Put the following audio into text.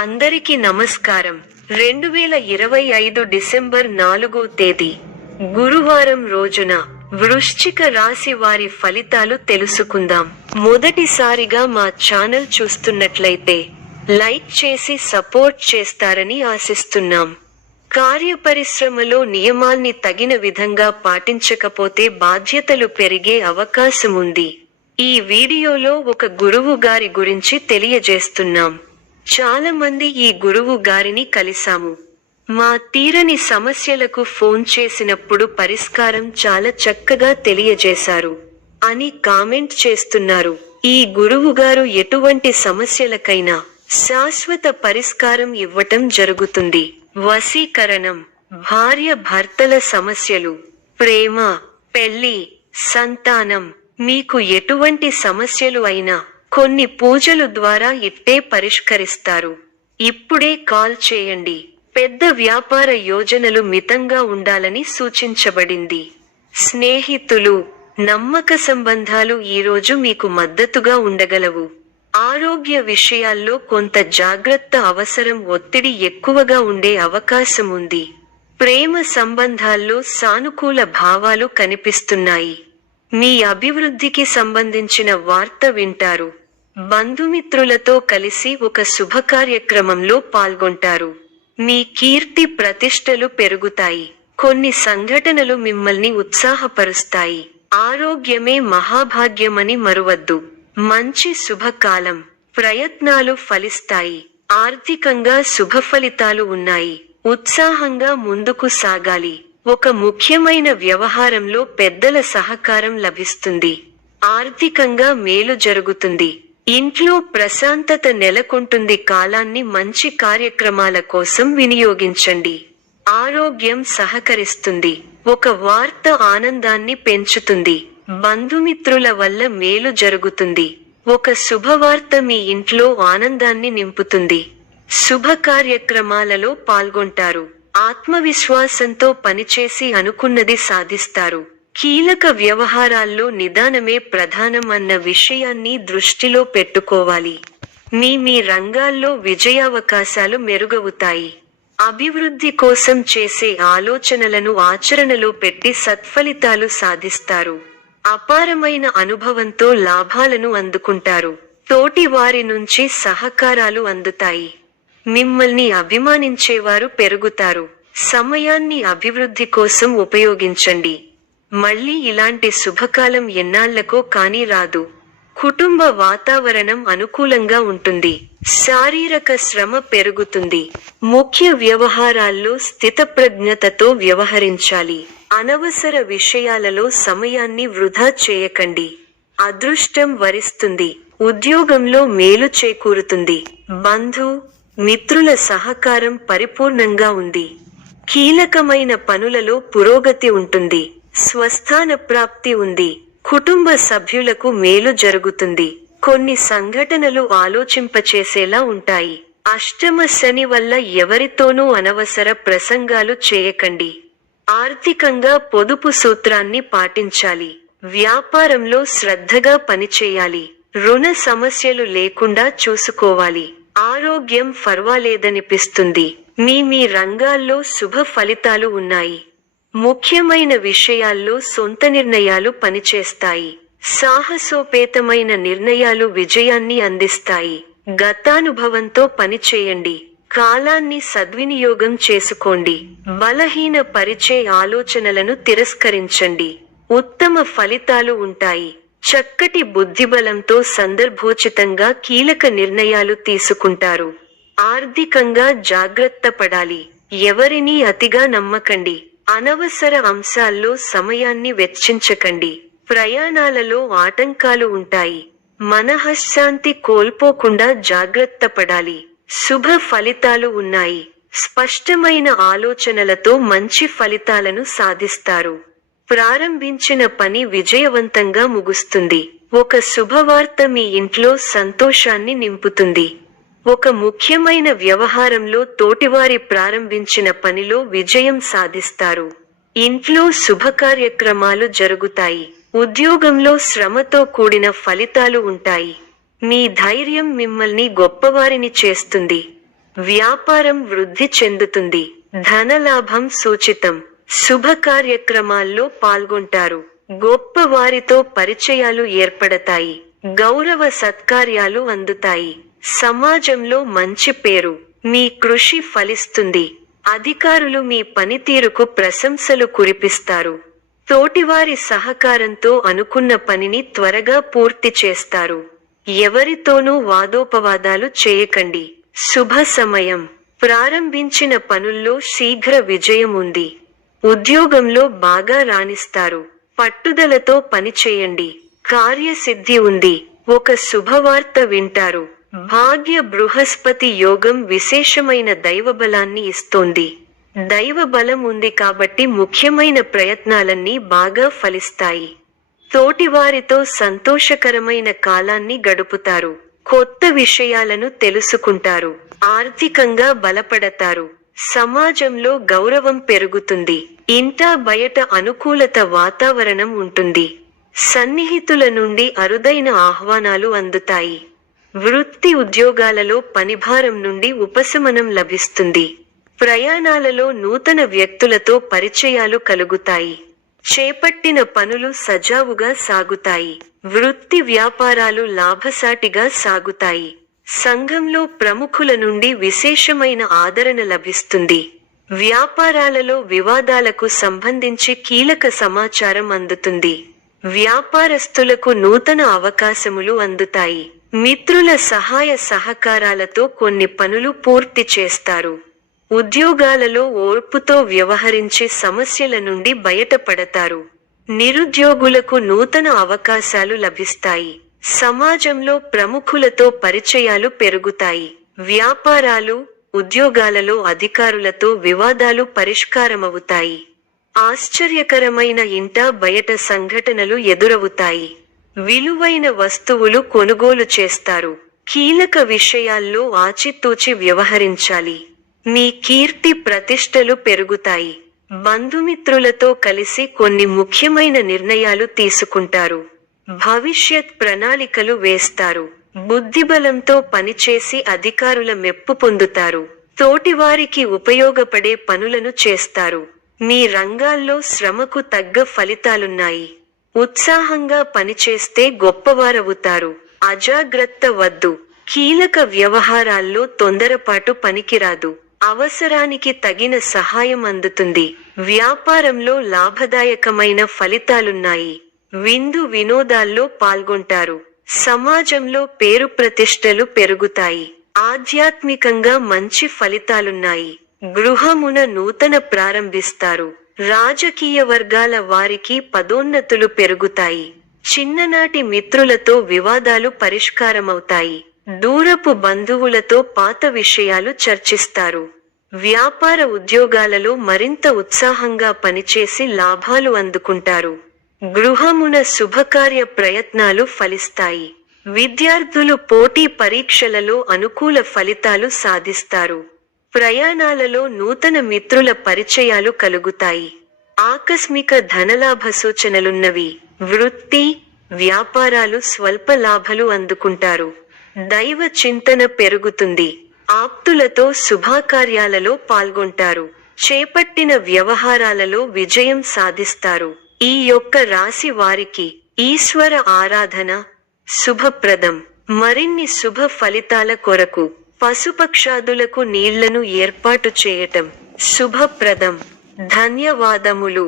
అందరికీ నమస్కారం. 2025 డిసెంబర్ 4వ తేదీ గురువారం రోజున వృశ్చిక రాశి వారి ఫలితాలు తెలుసుకుందాం. మొదటిసారిగా మా ఛానల్ చూస్తున్నట్లయితే లైక్ చేసి సపోర్ట్ చేస్తారని ఆశిస్తున్నాం. కార్యపరిశ్రమలో నియమాల్ని తగిన విధంగా పాటించకపోతే బాధ్యతలు పెరిగే అవకాశం ఉంది. ఈ వీడియోలో ఒక గురువు గారి గురించి తెలియజేస్తున్నాం. చాలా మంది ఈ గురువు గారిని కలిసాము. మా తీరని సమస్యలకు ఫోన్ చేసినప్పుడు పరిష్కారం చాలా చక్కగా తెలియజేశారు అని కామెంట్ చేస్తున్నారు. ఈ గురువు గారు ఎటువంటి సమస్యలకైనా శాశ్వత పరిష్కారం ఇవ్వటం జరుగుతుంది. వశీకరణం, భార్య భర్తల సమస్యలు, ప్రేమ, పెళ్లి, సంతానం, మీకు ఎటువంటి సమస్యలు అయినా కొన్ని పూజలు ద్వారా ఇట్టే పరిష్కరిస్తారు. ఇప్పుడే కాల్ చేయండి. పెద్ద వ్యాపార యోజనలు మితంగా ఉండాలని సూచించబడింది. స్నేహితులు, నమ్మక సంబంధాలు ఈరోజు మీకు మద్దతుగా ఉండగలవు. ఆరోగ్య విషయాల్లో కొంత జాగ్రత్త అవసరం. ఒత్తిడి ఎక్కువగా ఉండే అవకాశం ఉంది. ప్రేమ సంబంధాల్లో సానుకూల భావాలు కనిపిస్తున్నాయి. మీ అభివృద్ధికి సంబంధించిన వార్త వింటారు. బంధుమిత్రులతో కలిసి ఒక శుభకార్యక్రమంలో పాల్గొంటారు. మీ కీర్తి ప్రతిష్టలు పెరుగుతాయి. కొన్ని సంఘటనలు మిమ్మల్ని ఉత్సాహపరుస్తాయి. ఆరోగ్యమే మహాభాగ్యమని మరువద్దు. మంచి శుభకాలం. ప్రయత్నాలు ఫలిస్తాయి. ఆర్థికంగా శుభ ఫలితాలు ఉన్నాయి. ఉత్సాహంగా ముందుకు సాగాలి. ఒక ముఖ్యమైన వ్యవహారంలో పెద్దల సహకారం లభిస్తుంది. ఆర్థికంగా మేలు జరుగుతుంది. ఇంట్లో ప్రశాంతత నెలకొంటుంది. కాలాన్ని మంచి కార్యక్రమాల కోసం వినియోగించండి. ఆరోగ్యం సహకరిస్తుంది. ఒక వార్త ఆనందాన్ని పెంచుతుంది. బంధుమిత్రుల వల్ల మేలు జరుగుతుంది. ఒక శుభవార్త మీ ఇంట్లో ఆనందాన్ని నింపుతుంది. శుభ కార్యక్రమాలలో పాల్గొంటారు. ఆత్మవిశ్వాసంతో పనిచేసి అనుకున్నది సాధిస్తారు. కీలక వ్యవహారాల్లో నిదానమే ప్రధానం అన్న విషయాన్ని దృష్టిలో పెట్టుకోవాలి. మీ రంగాల్లో విజయావకాశాలు మెరుగవుతాయి. అభివృద్ధి కోసం చేసే ఆలోచనలను ఆచరణలో పెట్టి సత్ఫలితాలు సాధిస్తారు. అపారమైన అనుభవంతో లాభాలను అందుకుంటారు. తోటి వారి నుంచి సహకారాలు అందుతాయి. మిమ్మల్ని అభిమానించేవారు పెరుగుతారు. సమయాన్ని అభివృద్ధి కోసం ఉపయోగించండి. మళ్ళీ ఇలాంటి శుభకాలం ఎన్నాళ్లకో కానీ రాదు. కుటుంబ వాతావరణం అనుకూలంగా ఉంటుంది. శారీరక శ్రమ పెరుగుతుంది. ముఖ్య వ్యవహారాల్లో స్థితప్రజ్ఞతతో వ్యవహరించాలి. అనవసర విషయాలలో సమయాన్ని వృధా చేయకండి. అదృష్టం వరిస్తుంది. ఉద్యోగంలో మేలు చేకూరుతుంది. మిత్రుల సహకారం పరిపూర్ణంగా ఉంది. కీలకమైన పనులలో పురోగతి ఉంటుంది. స్వస్థాన ప్రాప్తి ఉంది. కుటుంబ సభ్యులకు మేలు జరుగుతుంది. కొన్ని సంఘటనలు ఆలోచింపచేసేలా ఉంటాయి. అష్టమ శని వల్ల ఎవరితోనూ అనవసర ప్రసంగాలు చేయకండి. ఆర్థికంగా పొదుపు సూత్రాన్ని పాటించాలి. వ్యాపారంలో శ్రద్ధగా పనిచేయాలి. రుణ సమస్యలు లేకుండా చూసుకోవాలి. ఆరోగ్యం పర్వాలేదనిపిస్తుంది. మీ రంగాల్లో శుభ ఫలితాలు ఉన్నాయి. ముఖ్యమైన విషయాల్లో సొంత నిర్ణయాలు పనిచేస్తాయి. సాహసోపేతమైన నిర్ణయాలు విజయాన్ని అందిస్తాయి. గతానుభవంతో పనిచేయండి. కాలాన్ని సద్వినియోగం చేసుకోండి. బలహీన పరిచే ఆలోచనలను తిరస్కరించండి. ఉత్తమ ఫలితాలు ఉంటాయి. చక్కటి బుద్ధిబలంతో సందర్భోచితంగా కీలక నిర్ణయాలు తీసుకుంటారు. ఆర్థికంగా జాగ్రత్త పడాలి. ఎవరినీ అతిగా నమ్మకండి. అనవసర అంశాల్లో సమయాన్ని వెచ్చించకండి. ప్రయాణాలలో ఆటంకాలు ఉంటాయి. మనఃశాంతి కోల్పోకుండా జాగ్రత్త పడాలి. శుభ ఫలితాలు ఉన్నాయి. స్పష్టమైన ఆలోచనలతో మంచి ఫలితాలను సాధిస్తారు. ప్రారంభించిన పని విజయవంతంగా ముగుస్తుంది. ఒక శుభవార్త మీ ఇంట్లో సంతోషాన్ని నింపుతుంది. ఒక ముఖ్యమైన వ్యవహారంలో తోటివారి ప్రారంభించిన పనిలో విజయం సాధిస్తారు. ఇంట్లో శుభకార్యక్రమాలు జరుగుతాయి. ఉద్యోగంలో శ్రమతో కూడిన ఫలితాలు ఉంటాయి. మీ ధైర్యం మిమ్మల్ని గొప్పవారిని చేస్తుంది. వ్యాపారం వృద్ధి చెందుతుంది. ధనలాభం సూచితం. శుభ కార్యక్రమాల్లో పాల్గొంటారు. గొప్ప వారితో పరిచయాలు ఏర్పడతాయి. గౌరవ సత్కార్యాలు అందుతాయి. సమాజంలో మంచి పేరు. మీ కృషి ఫలిస్తుంది. అధికారులు మీ పనితీరుకు ప్రశంసలు కురిపిస్తారు. తోటివారి సహకారంతో అనుకున్న పనిని త్వరగా పూర్తి చేస్తారు. ఎవరితోనూ వాదోపవాదాలు చేయకండి. శుభ సమయం. ప్రారంభించిన పనుల్లో శీఘ్ర విజయం ఉంది. ఉద్యోగంలో బాగా రాణిస్తారు. పట్టుదలతో పనిచేయండి. కార్యసిద్ధి ఉంది. ఒక శుభవార్త వింటారు. భాగ్య బృహస్పతి యోగం విశేషమైన దైవబలాన్ని ఇస్తోంది. దైవ బలం ఉంది కాబట్టి ముఖ్యమైన ప్రయత్నాలన్నీ బాగా ఫలిస్తాయి. తోటివారితో సంతోషకరమైన కాలాన్ని గడుపుతారు. కొత్త విషయాలను తెలుసుకుంటారు. ఆర్థికంగా బలపడతారు. సమాజంలో గౌరవం పెరుగుతుంది. ఇంటా బయట అనుకూలత వాతావరణం ఉంటుంది. సన్నిహితుల నుండి అరుదైన ఆహ్వానాలు అందుతాయి. వృత్తి ఉద్యోగాలలో పనిభారం నుండి ఉపశమనం లభిస్తుంది. ప్రయాణాలలో నూతన వ్యక్తులతో పరిచయాలు కలుగుతాయి. చేపట్టిన పనులు సజావుగా సాగుతాయి. వృత్తి వ్యాపారాలు లాభసాటిగా సాగుతాయి. సంఘంలో ప్రముఖుల నుండి విశేషమైన ఆదరణ లభిస్తుంది. వ్యాపారాలలో వివాదాలకు సంబంధించి కీలక సమాచారం అందుతుంది. వ్యాపారస్తులకు నూతన అవకాశములు అందుతాయి. మిత్రుల సహాయ సహకారాలతో కొన్ని పనులు పూర్తి చేస్తారు. ఉద్యోగాలలో ఓర్పుతో వ్యవహరించి సమస్యల నుండి బయటపడతారు. నిరుద్యోగులకు నూతన అవకాశాలు లభిస్తాయి. సమాజంలో ప్రముఖులతో పరిచయాలు పెరుగుతాయి. వ్యాపారాలు, ఉద్యోగాలలో అధికారులతో వివాదాలు పరిష్కారమవుతాయి. ఆశ్చర్యకరమైన ఇంటా బయట సంఘటనలు ఎదురవుతాయి. విలువైన వస్తువులు కొనుగోలు చేస్తారు. కీలక విషయాల్లో ఆచితూచి వ్యవహరించాలి. మీ కీర్తి ప్రతిష్టలు పెరుగుతాయి. బంధుమిత్రులతో కలిసి కొన్ని ముఖ్యమైన నిర్ణయాలు తీసుకుంటారు. భవిష్యత్ ప్రణాళికలు వేస్తారు. బుద్ధిబలంతో పనిచేసి అధికారుల మెప్పు పొందుతారు. తోటివారికి ఉపయోగపడే పనులను చేస్తారు. మీ రంగాల్లో శ్రమకు తగ్గ ఫలితాలున్నాయి. ఉత్సాహంగా పనిచేస్తే గొప్పవారవుతారు. అజాగ్రత్త వద్దు. కీలక వ్యవహారాల్లో తొందరపాటు పనికిరాదు. అవసరానికి తగిన సహాయం అందుతుంది. వ్యాపారంలో లాభదాయకమైన ఫలితాలున్నాయి. విందు వినోదాల్లో పాల్గొంటారు. సమాజంలో పేరు ప్రతిష్టలు పెరుగుతాయి. ఆధ్యాత్మికంగా మంచి ఫలితాలున్నాయి. గృహమున నూతన ప్రారంభిస్తారు. రాజకీయ వర్గాల వారికి పదోన్నతులు పెరుగుతాయి. చిన్ననాటి మిత్రులతో వివాదాలు పరిష్కారమవుతాయి. దూరపు బంధువులతో పాత విషయాలు చర్చిస్తారు. వ్యాపార ఉద్యోగాలలో మరింత ఉత్సాహంగా పనిచేసి లాభాలు అందుకుంటారు. గృహమున శుభకార్య ప్రయత్నాలు ఫలిస్తాయి. విద్యార్థులు పోటీ పరీక్షలలో అనుకూల ఫలితాలు సాధిస్తారు. ప్రయాణాలలో నూతన మిత్రుల పరిచయాలు కలుగుతాయి. ఆకస్మిక ధనలాభ సూచనలున్నవి. వృత్తి, వ్యాపారాలు స్వల్ప లాభాలు అందుకుంటారు. దైవ చింతన పెరుగుతుంది. ఆప్తులతో శుభకార్యాలలో పాల్గొంటారు. చేపట్టిన వ్యవహారాలలో విజయం సాధిస్తారు. ఈ యొక్క రాశి వారికి ఈశ్వర ఆరాధన శుభప్రదం. మరిన్ని శుభ ఫలితాల కొరకు పశుపక్షాదులకు నీళ్లను ఏర్పాటు చేయటం శుభప్రదం. ధన్యవాదములు.